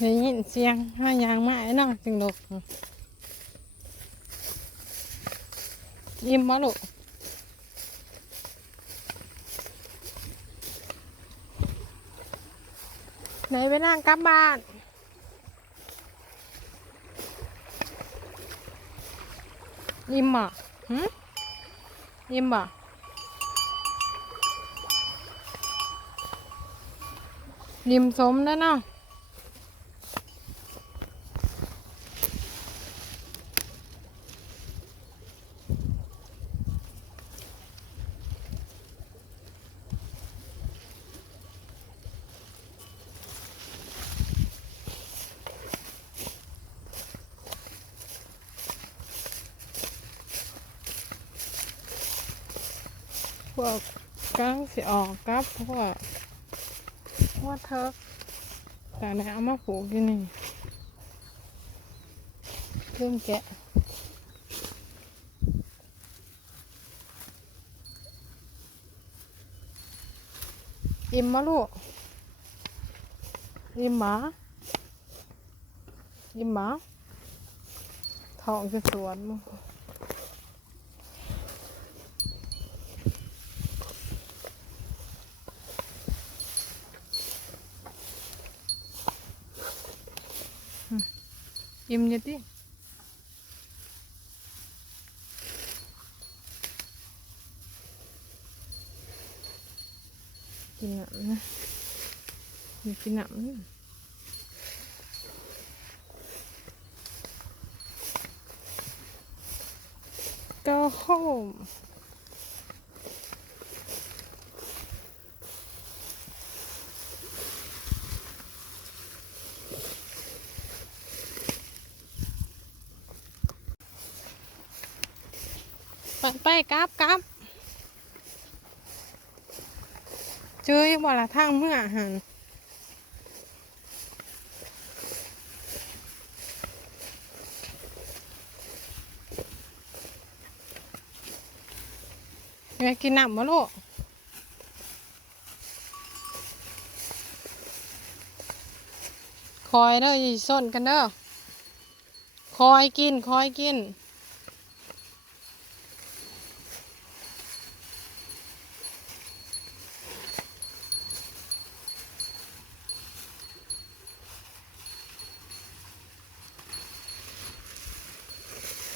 ได้ยินเสียงห้ายางไม้เนาะจึงลุกยิ้มบ่ลูกไหนไปนั่งกลับบ้านยิ้มบ่ยิ้มบ่ยิ้มสมแล้วเนาะพวกกังสิออกกับพวกเทิกแต่ไหนเอามาผูกที่นี่เริ่มแกะอิ่มมาลูกอิ่มหมาอิ่มหมาท้องจะสวนมั้งอิ่มยังดิกินหนำนะมีกินหนำนะgo home ไปกลับเจอยังบ่ละทางเมื่อหันอยากกินน้ำมะลูกคอยเด้ออย่าส้นกันเด้อคอยกิน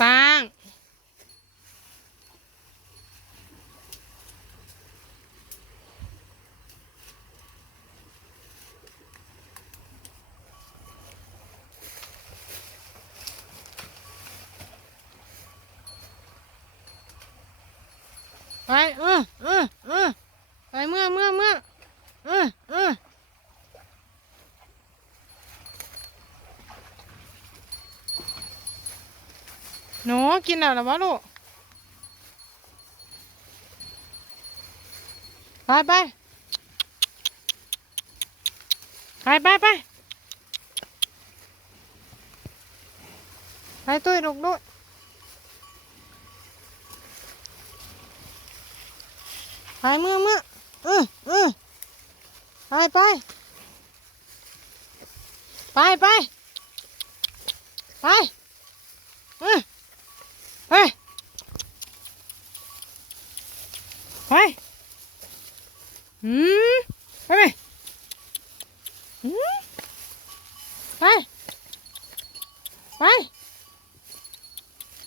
ฟางไปไปเมื่อหนูกินอะไรวะลูกไปตุ้ยลูกด้วยไปเมื่อไปอืมไปอืมไป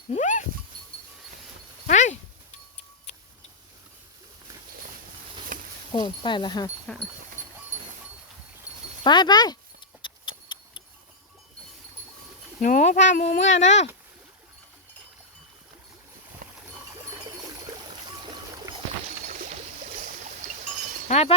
อืมไปโหดไปละฮะไปหนูพาหมูเมื่อนะไปไป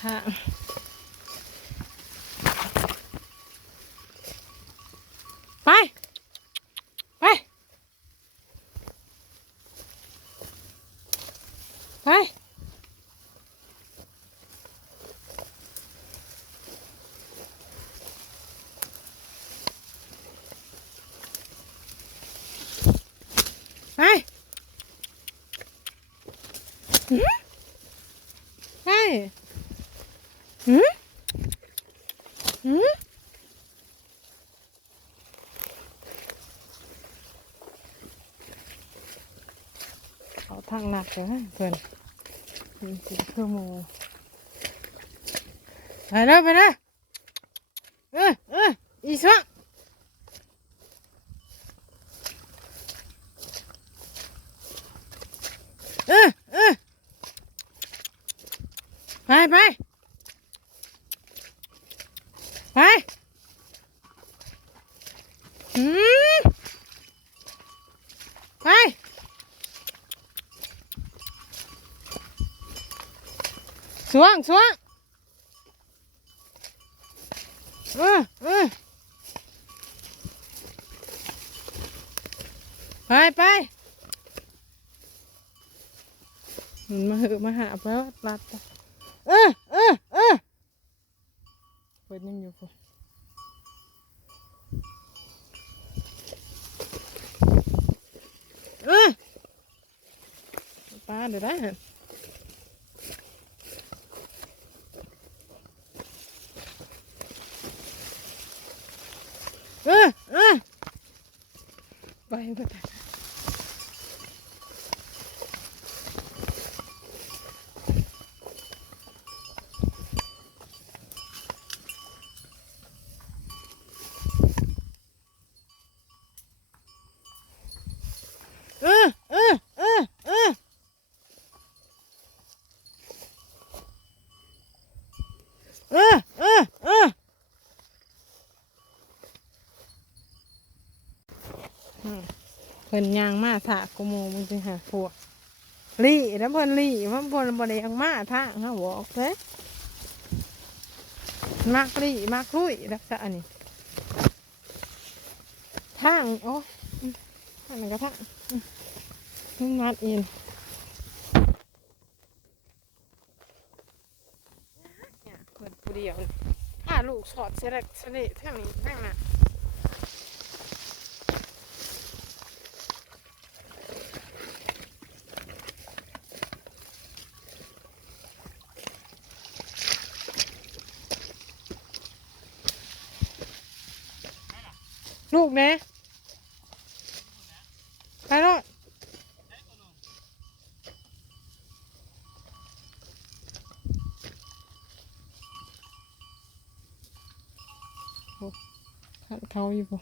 ทางไปไปไปไปไปหืมหืมเขาทางหนักเลยเพื่อนมีสิคือหมูไปแล้วไปแล้วอีสักไปไปไปหืมไปสวงสวงไปไปมันมาเหอะมาหาเพราะรัดเปิดยังอยู่ปุ๊ป้าเดี๋ยวได้เหรอไปหมดเพิ่นยางมาถากกูโมมึงจะหาพวกลี่แล้วเพิ่นลี่มันเพิ่นบ่ได้ยังมาทางเขาบอกเด้มักลี่มักลุยรักษาอันนี้ทางโอ้ทางไหนก็ทางมึงมัดอินเนี่ยเพิ่นผู้เดียวลูกสอดเสด็จเสด็จทางนี้ทางน่ะลูกเนี่ยไปรถเขาอยู่ปะ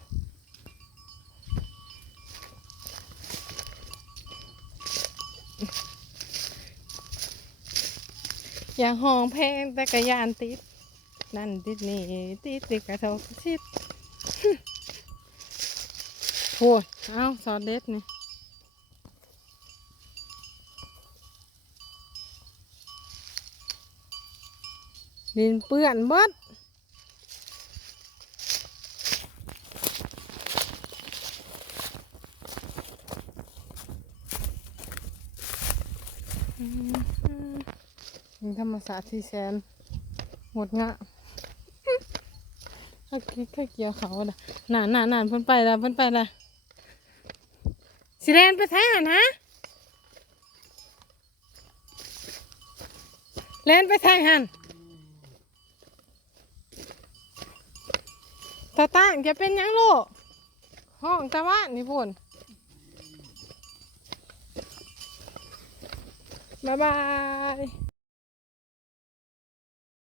อย่างห้องเพลงแต่กระยานติดนั่นติดนี่ติดกระทบชิดโอ้ยเอาซอสเด็ดนี่ดินเปื้อนบดธรรมศาสตร์ที่แสนหมดงะถ้าเกี่ยวเขาน่ะนานเพิ่นไปแล้วสิเรนไปแท้หันฮะเล่นไปแท้หันตาตั้งจะเป็นยังลูกห้องตะวันนี่พุ่นบ๊ายบาย